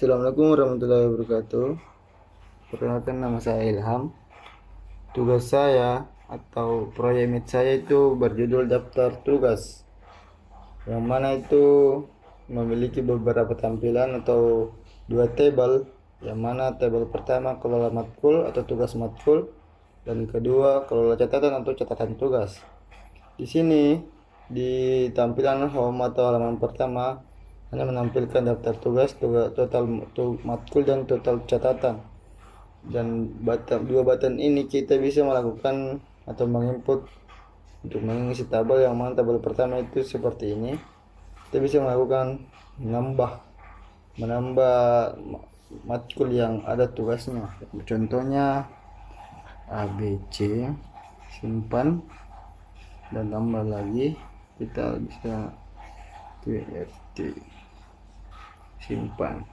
Assalamualaikum warahmatullahi wabarakatuh. Perkenalkan, nama saya Ilham. Tugas saya atau proyek mit saya itu berjudul daftar tugas, yang mana itu memiliki beberapa tampilan atau dua tabel, yang mana tabel pertama kelola matkul atau tugas matkul, dan kedua kelola catatan atau catatan tugas. Di sini di tampilan home atau halaman pertama hanya menampilkan daftar tugas, total matkul dan total catatan. Dan dua button ini kita bisa melakukan atau menginput untuk mengisi tabel, yang mana tabel pertama itu seperti ini. Kita bisa melakukan menambah matkul yang ada tugasnya. Contohnya A, B, C, simpan dan tambah lagi. Kita bisa QRT, simpan.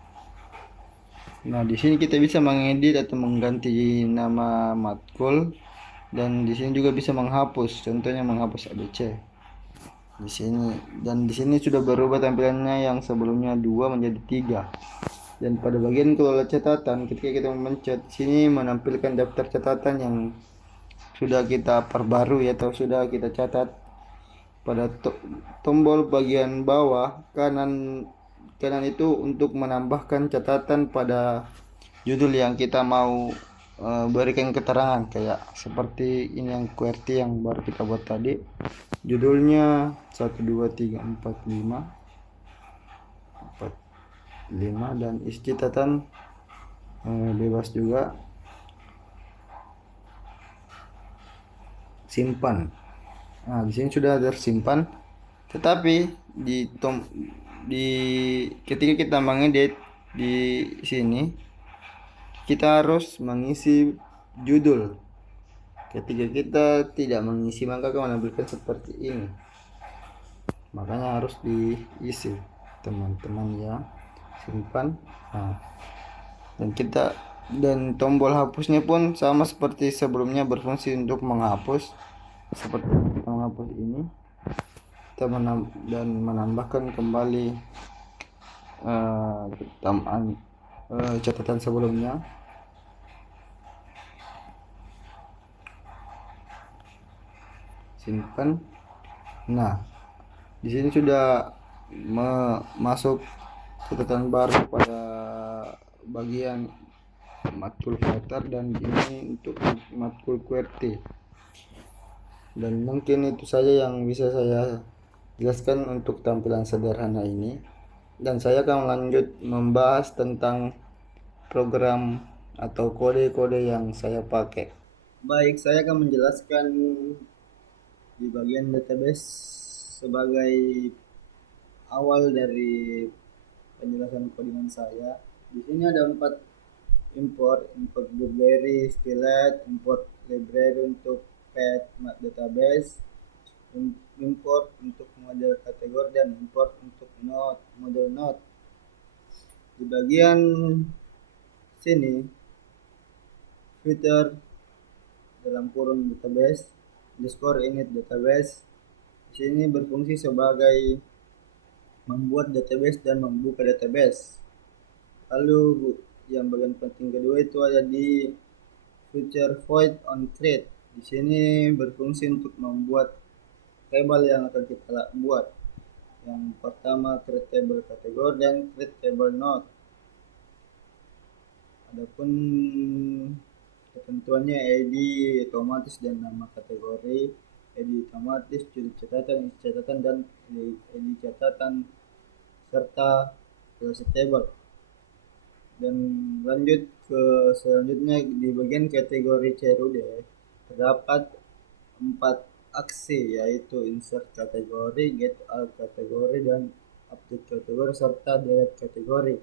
Nah, di sini kita bisa mengedit atau mengganti nama matkul, dan di sini juga bisa menghapus. Contohnya menghapus ABC di sini. Dan di sini sudah berubah tampilannya, yang sebelumnya 2 menjadi 3. Dan pada bagian kelola catatan, ketika kita memencet sini menampilkan daftar catatan yang sudah kita perbarui atau sudah kita catat. Pada tombol bagian bawah kanan kanan itu untuk menambahkan catatan pada judul yang kita mau berikan keterangan, kayak seperti ini yang QWERTY yang baru kita buat tadi. Judulnya 1 2 3 4 5 dan isi catatan bebas juga. Simpan. Nah, di sini sudah tersimpan. Tetapi di ketika kita mengedit di sini, kita harus mengisi judul. Ketika kita tidak mengisi, maka akan menampilkan seperti ini. Makanya harus diisi, teman-teman ya. Simpan. Nah, dan tombol hapusnya pun sama seperti sebelumnya, berfungsi untuk menghapus. Seperti kita menghapus ini, kita dan menambahkan kembali catatan sebelumnya. Simpan. Nah, di sini sudah masuk catatan baru pada bagian matkul filter, dan ini untuk matkul QWERTY. Dan mungkin itu saja yang bisa saya jelaskan untuk tampilan sederhana ini, dan saya akan lanjut membahas tentang program atau kode-kode yang saya pakai. Baik, saya akan menjelaskan di bagian database sebagai awal dari penjelasan codingan saya. Di sini ada 4 import library skillet, import library untuk pet database, import untuk model kategori, dan import untuk model node. Di bagian sini filter dalam kurung database underscore init database di sini berfungsi sebagai membuat database dan membuka database. Lalu yang bagian penting kedua itu ada di feature void on create. Di sini berfungsi untuk membuat table yang akan kita buat. Yang pertama create table kategori dan create table node. Adapun ketentuannya ID otomatis dan nama kategori, ID otomatis, judul catatan, isi catatan, dan ID catatan serta kelas table. Dan lanjut ke selanjutnya, di bagian kategori CRUD terdapat 4 aksi, yaitu insert kategori, get all kategori, dan update kategori serta delete kategori.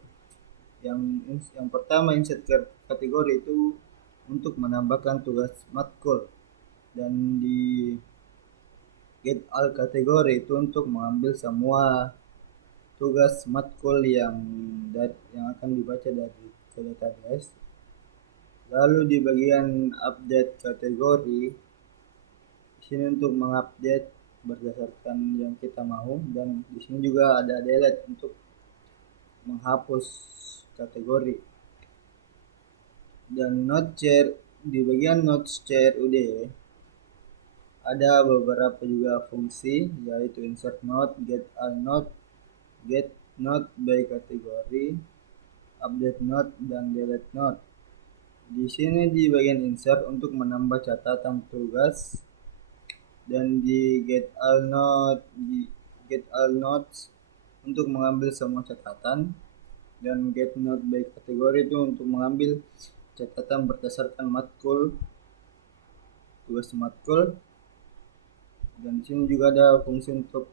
Yang pertama, insert kategori itu untuk menambahkan tugas matkul, dan di get all kategori itu untuk mengambil semua tugas matkul yang akan dibaca dari database. Lalu di bagian update kategori, di sini untuk mengupdate berdasarkan yang kita mau, dan di sini juga ada delete untuk menghapus kategori. Dan di bagian notes CRUD ada beberapa juga fungsi, yaitu insert note, get all note, get note by kategori, update note, dan delete note. Di sini di bagian insert untuk menambah catatan tugas, dan di get all notes untuk mengambil semua catatan, dan get note by kategori itu untuk mengambil catatan berdasarkan matkul, tugas matkul. Dan di sini juga ada fungsi untuk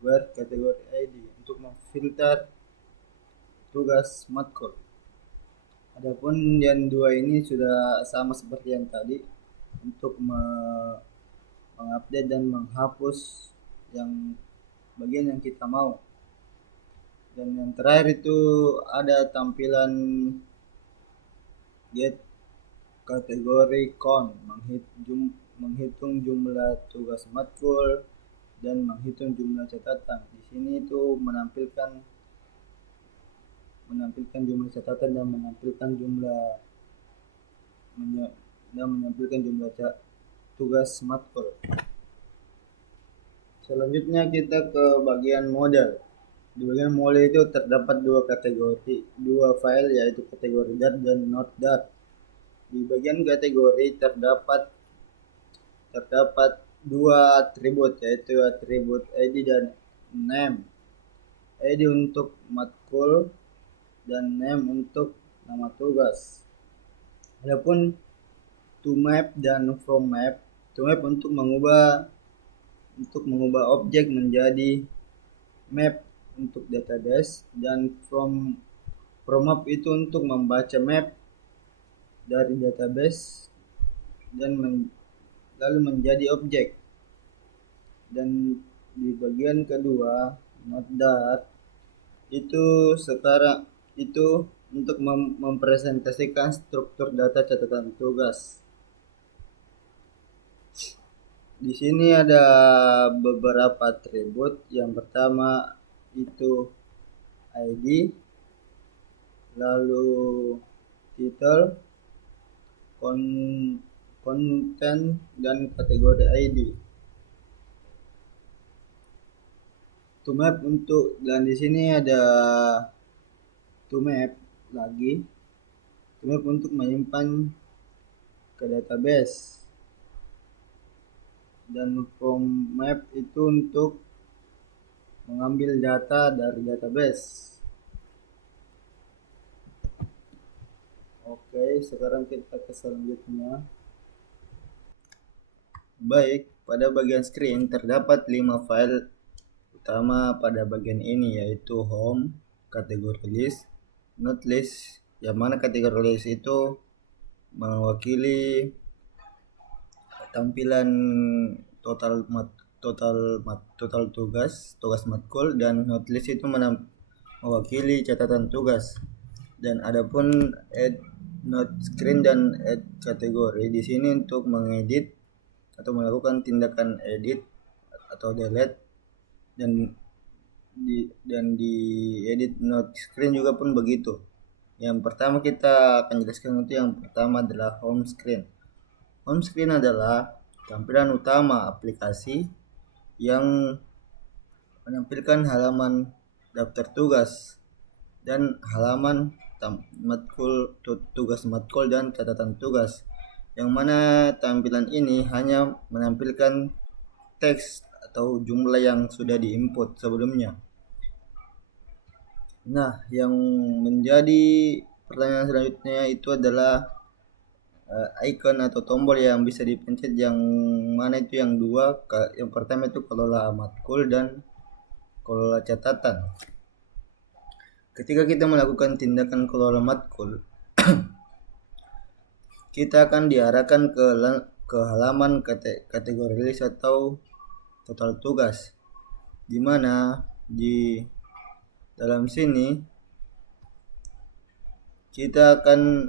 where kategori ID untuk memfilter tugas matkul. Adapun yang dua ini sudah sama seperti yang tadi untuk mengupdate dan menghapus yang bagian yang kita mau. Dan yang terakhir itu ada tampilan get kategori count, menghitung jumlah tugas matkul dan menghitung jumlah catatan. Di sini itu menampilkan jumlah catatan dan menampilkan jumlah tugas matkul. Selanjutnya kita ke bagian model. Di bagian model itu terdapat dua file, yaitu kategori .dat dan not.dat. Di bagian kategori terdapat dua atribut, yaitu atribut ID dan name. ID untuk matkul dan name untuk nama tugas. Adapun to map dan from map. To map untuk mengubah objek menjadi map untuk database, dan from map itu untuk membaca map dari database dan lalu menjadi objek. Dan di bagian kedua not.dat itu untuk mempresentasikan struktur data catatan tugas. Di sini ada beberapa atribut. Yang pertama itu ID, lalu title, konten, dan kategori ID. To map dan di sini ada to map lagi. To map untuk menyimpan ke database, dan from map itu untuk mengambil data dari database. Oke, sekarang kita ke selanjutnya. Baik, pada bagian screen terdapat 5 file utama pada bagian ini, yaitu home, kategori list, not list, yang mana kategori list itu mewakili tampilan total tugas matkul, dan not list itu mewakili catatan tugas. Dan adapun add note screen dan add kategori di sini untuk mengedit atau melakukan tindakan edit atau delete, dan di edit note screen juga pun begitu. Yang pertama kita akan jelaskan itu, yang pertama adalah home screen. Home screen adalah tampilan utama aplikasi yang menampilkan halaman daftar tugas dan halaman tugas matkul dan catatan tugas, yang mana tampilan ini hanya menampilkan teks atau jumlah yang sudah diinput sebelumnya. Nah, yang menjadi pertanyaan selanjutnya itu adalah icon atau tombol yang bisa dipencet, yang mana itu yang dua. Yang pertama itu kelola matkul dan kelola catatan. Ketika kita melakukan tindakan kelola matkul, kita akan diarahkan ke halaman kategori list atau total tugas, di mana di dalam sini kita akan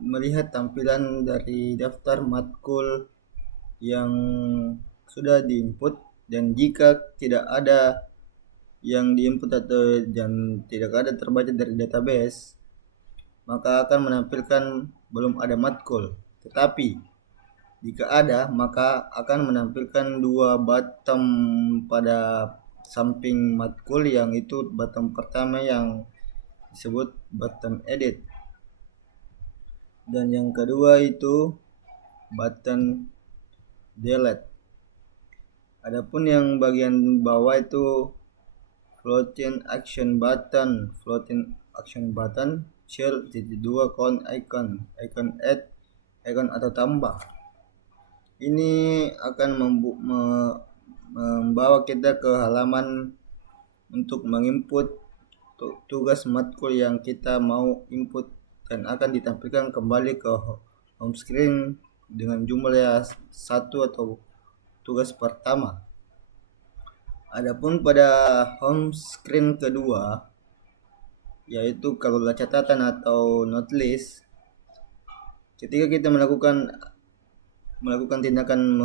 melihat tampilan dari daftar matkul yang sudah diinput, dan jika tidak ada yang diinput atau tidak ada terbaca dari database, maka akan menampilkan belum ada matkul. Tetapi jika ada, maka akan menampilkan dua button pada samping matkul, yang itu button pertama yang disebut button edit, dan yang kedua itu button delete. Adapun yang bagian bawah itu floating action button, share dua icon add, icon atau tambah. Ini akan membawa kita ke halaman untuk menginput tugas matkul yang kita mau input, dan akan ditampilkan kembali ke home screen dengan jumlah 1 atau tugas pertama. Adapun pada home screen kedua, yaitu kalkulator catatan atau note list, ketika kita melakukan tindakan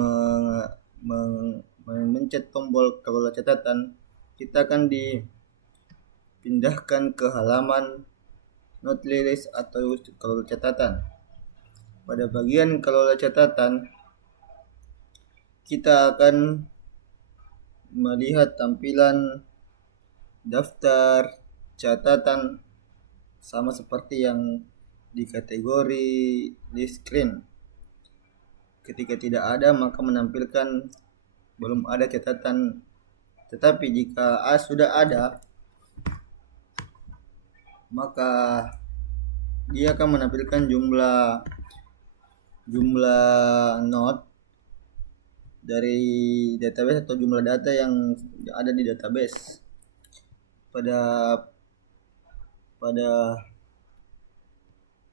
mencet tombol kalkulator catatan, kita akan dipindahkan ke halaman note list atau kalkulator catatan. Pada bagian kalkulator catatan, kita akan melihat tampilan daftar catatan sama seperti yang di kategori list screen. Ketika tidak ada, maka menampilkan belum ada catatan. Tetapi jika sudah ada, maka dia akan menampilkan jumlah note dari database atau jumlah data yang ada di database. Pada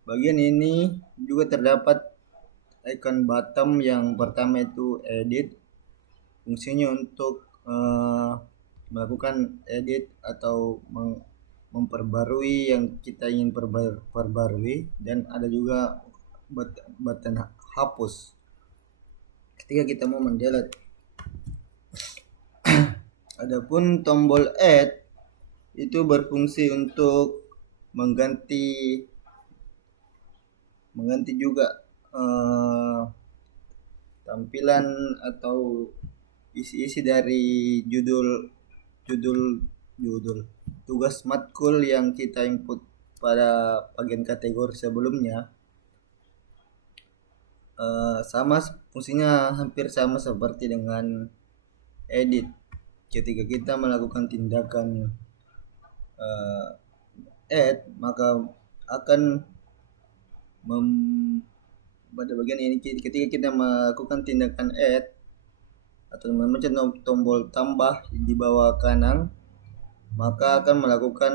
bagian ini juga terdapat icon button yang pertama itu edit. Fungsinya untuk melakukan edit atau memperbarui yang kita ingin perbarui, dan ada juga button hapus ketika kita mau mendelete. Adapun tombol add itu berfungsi untuk mengganti juga tampilan atau isi dari judul tugas matkul yang kita input pada bagian kategori sebelumnya. Sama fungsinya, hampir sama seperti dengan edit. Ketika kita melakukan tindakan add, maka akan pada bagian ini, ketika kita melakukan tindakan add atau memencet tombol tambah di bawah kanan, maka akan melakukan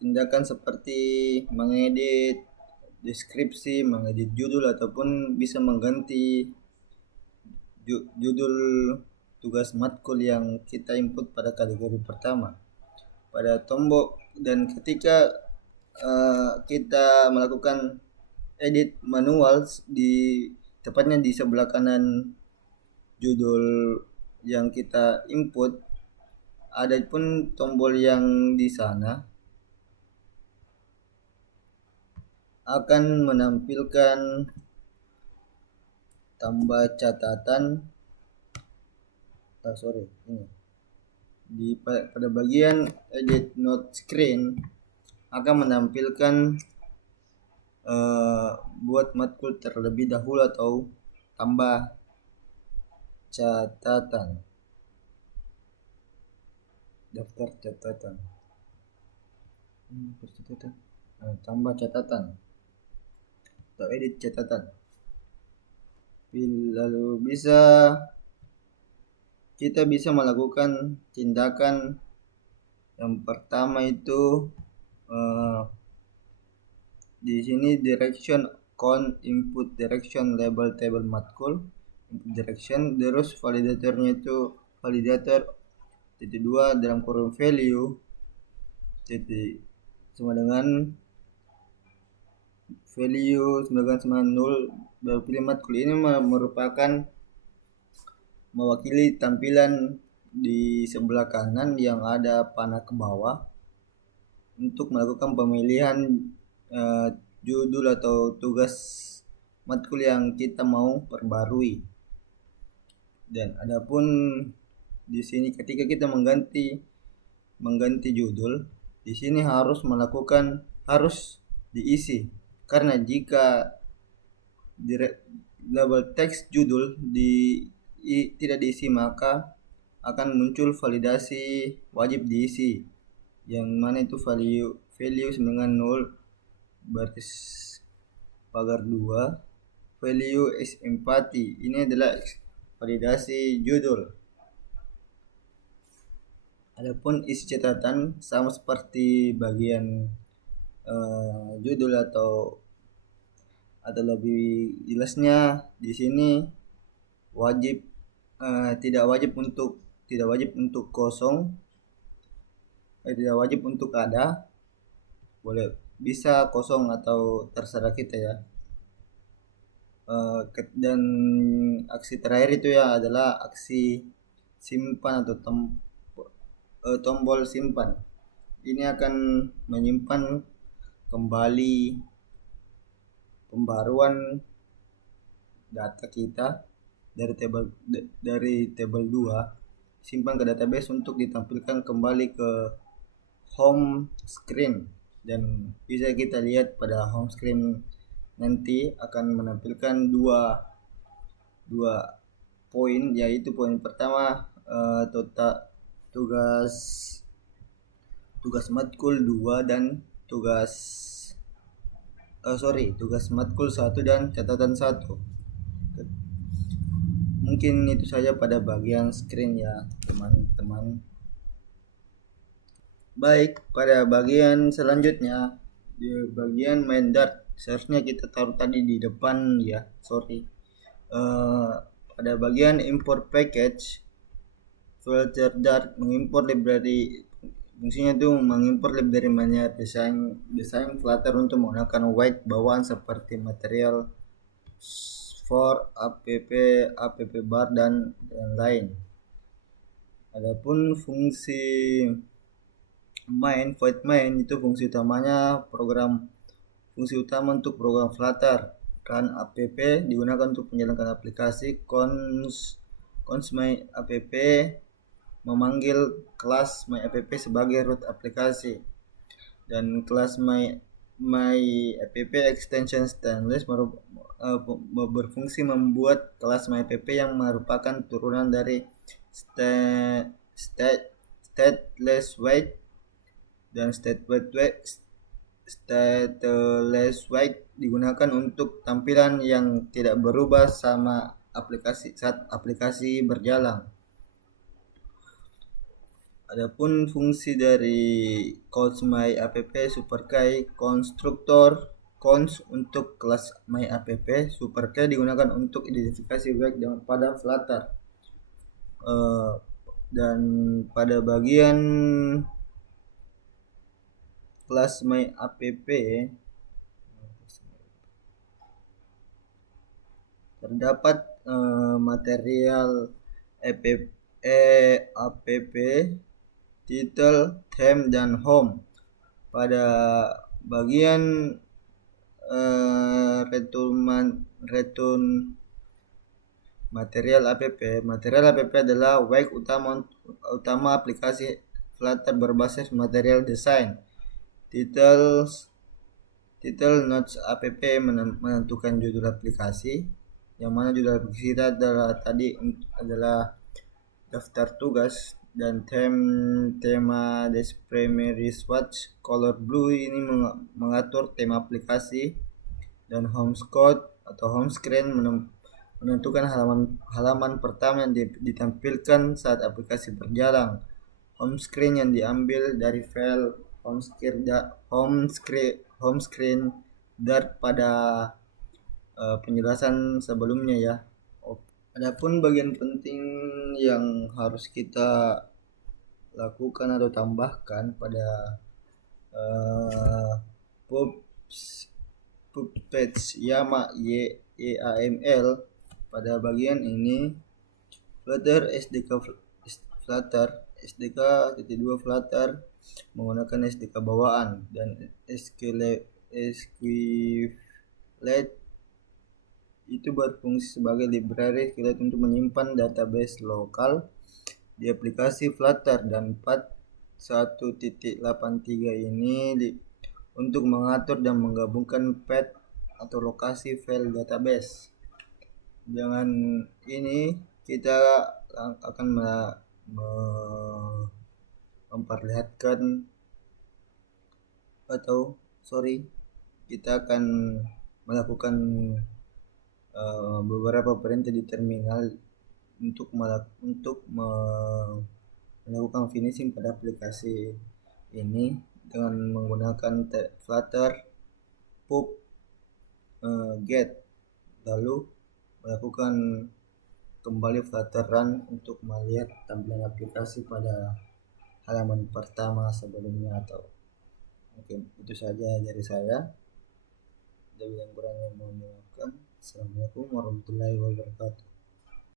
tindakan seperti mengedit deskripsi, mengedit judul, ataupun bisa mengganti judul tugas matkul yang kita input pada kategori pertama pada tombol. Dan ketika kita melakukan edit manual, tepatnya di sebelah kanan judul yang kita input, ada pun tombol yang di sana akan menampilkan tambah catatan. Pada bagian edit note screen akan menampilkan buat matkul terlebih dahulu atau tambah catatan, daftar catatan, tambah catatan atau edit catatan. Lalu kita bisa melakukan tindakan yang pertama itu di sini direction count, input direction, label table matkul, input direction, terus validatornya itu validator titik 2 dalam kurung value titik sama dengan value sama 0, baru pilih matkul. Ini merupakan mewakili tampilan di sebelah kanan yang ada panah ke bawah. untuk melakukan pemilihan judul atau tugas matkul yang kita mau perbarui. Dan adapun di sini ketika kita mengganti judul, di sini harus diisi, karena jika di label teks judul tidak diisi maka akan muncul validasi wajib diisi, yang mana itu value dengan 0 baris pagar 2 value is empty. Ini adalah validasi judul. Adapun isi catatan sama seperti bagian judul atau lebih jelasnya di sini tidak wajib untuk kosong, tidak wajib untuk ada, bisa kosong atau terserah kita ya. Dan aksi terakhir itu ya adalah aksi simpan atau tombol simpan. Ini akan menyimpan kembali pembaruan data kita dari table 2 simpan ke database untuk ditampilkan kembali ke home screen, dan bisa kita lihat pada home screen nanti akan menampilkan dua poin, yaitu poin pertama tugas matkul 2 dan tugas matkul 1 dan catatan 1. Mungkin itu saja pada bagian screen ya teman-teman. Baik, pada bagian selanjutnya di bagian main Dart, seharusnya kita taruh tadi di depan ya, pada bagian import package, filter Dart mengimpor library. Fungsinya itu mengimpor library banyak desain Flutter untuk menggunakan white bawaan seperti material for app bar dan lain. Adapun fungsi void main itu fungsi utama untuk program Flutter. Run app digunakan untuk menjalankan aplikasi. Cons my app memanggil kelas my app sebagai root aplikasi, dan kelas my app extension stainless berfungsi membuat kelas my app yang merupakan turunan dari stateless wait, dan stateless wait digunakan untuk tampilan yang tidak berubah saat aplikasi berjalan. Adapun fungsi dari cons my app superkey konstruktor cons untuk kelas my app superkey digunakan untuk identifikasi web pada Flutter. Dan pada bagian kelas my app terdapat material app, title, theme, dan home. Pada bagian return material app adalah web utama aplikasi Flutter berbasis material design. Title notes app menentukan judul aplikasi, yang mana judul aplikasi kita adalah daftar tugas, dan tema primary swatch color blue ini mengatur tema aplikasi, dan home screen menentukan halaman pertama yang ditampilkan saat aplikasi berjalan. Home screen yang diambil dari file home screen Dart pada penjelasan sebelumnya ya. Adapun bagian penting yang harus kita lakukan atau tambahkan pada page YAML pada bagian ini, Flutter SDK 2 Flutter menggunakan SDK bawaan, dan SQLite itu berfungsi sebagai library SQLite untuk menyimpan database lokal di aplikasi Flutter, dan 4.1.83 ini untuk mengatur dan menggabungkan path atau lokasi file database. Dengan ini kita akan memperlihatkan kita akan melakukan beberapa perintah di terminal untuk melakukan finishing pada aplikasi ini dengan menggunakan Flutter pub get, lalu melakukan kembali Flutter run untuk melihat tampilan aplikasi pada halaman pertama sebelumnya. Atau mungkin itu saja dari saya. Dari yang kurangnya mohon dimaafkan. Assalamualaikum warahmatullahi wabarakatuh.